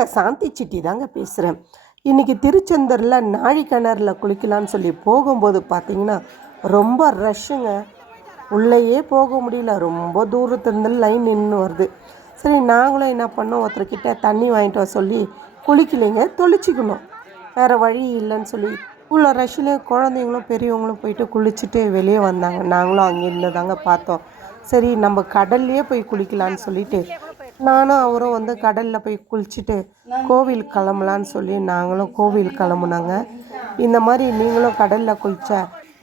உங்கள் சாந்தி சிட்டி தாங்க பேசுகிறேன். இன்றைக்கி திருச்செந்தூரில் நாழி கிணறுல குளிக்கலான்னு சொல்லி போகும்போது பார்த்திங்கன்னா ரொம்ப ரஷ்ஷுங்க. உள்ளேயே போக முடியல, ரொம்ப தூரத்துலேருந்து லைன் நின்று வருது. சரி, நாங்களும் என்ன பண்ணோம், ஒருத்தர்கிட்ட தண்ணி வாங்கிட்டு வர சொல்லி குளிக்கலைங்க, தொளிச்சிக்கணும், வேறு வழி இல்லைன்னு சொல்லி உள்ள ரஷ்லேயும் குழந்தைங்களும் பெரியவங்களும் போயிட்டு குளிச்சுட்டு வெளியே வந்தாங்க. நாங்களும் அங்கேருந்து தாங்க பார்த்தோம். சரி, நம்ம கடல்லையே போய் குளிக்கலான்னு சொல்லிட்டு நானும் அவரும் வந்து கடலில் போய் குளிச்சுட்டு கோவில் கிளம்பலான்னு சொல்லி நாங்களும் கோவில் கிளம்புனாங்க. இந்த மாதிரி நீங்களும் கடலில் குளித்த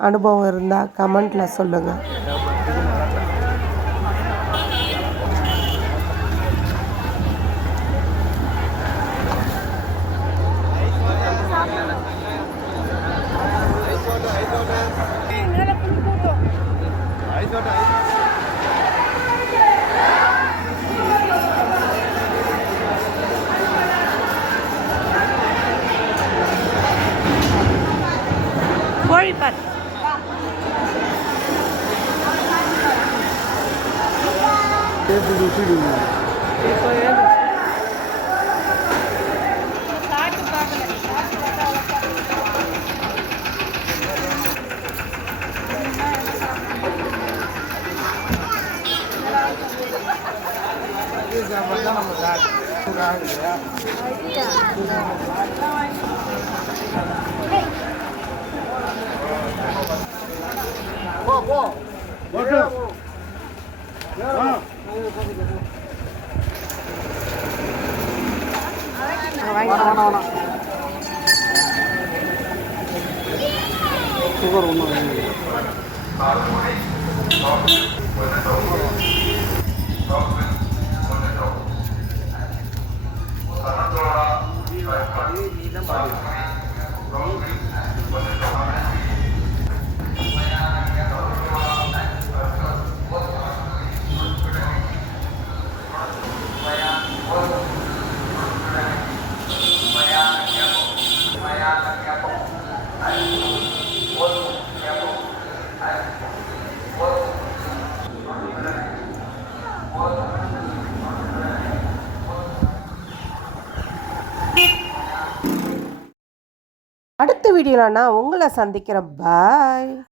அனுபவம் இருந்தால் கமெண்ட்டில் சொல்லுங்கள். கோழிப்பார் சுகர் ஒன்றும் அடுத்த வீடியோவில் நான் உங்களை சந்திக்கிறேன். பாய்.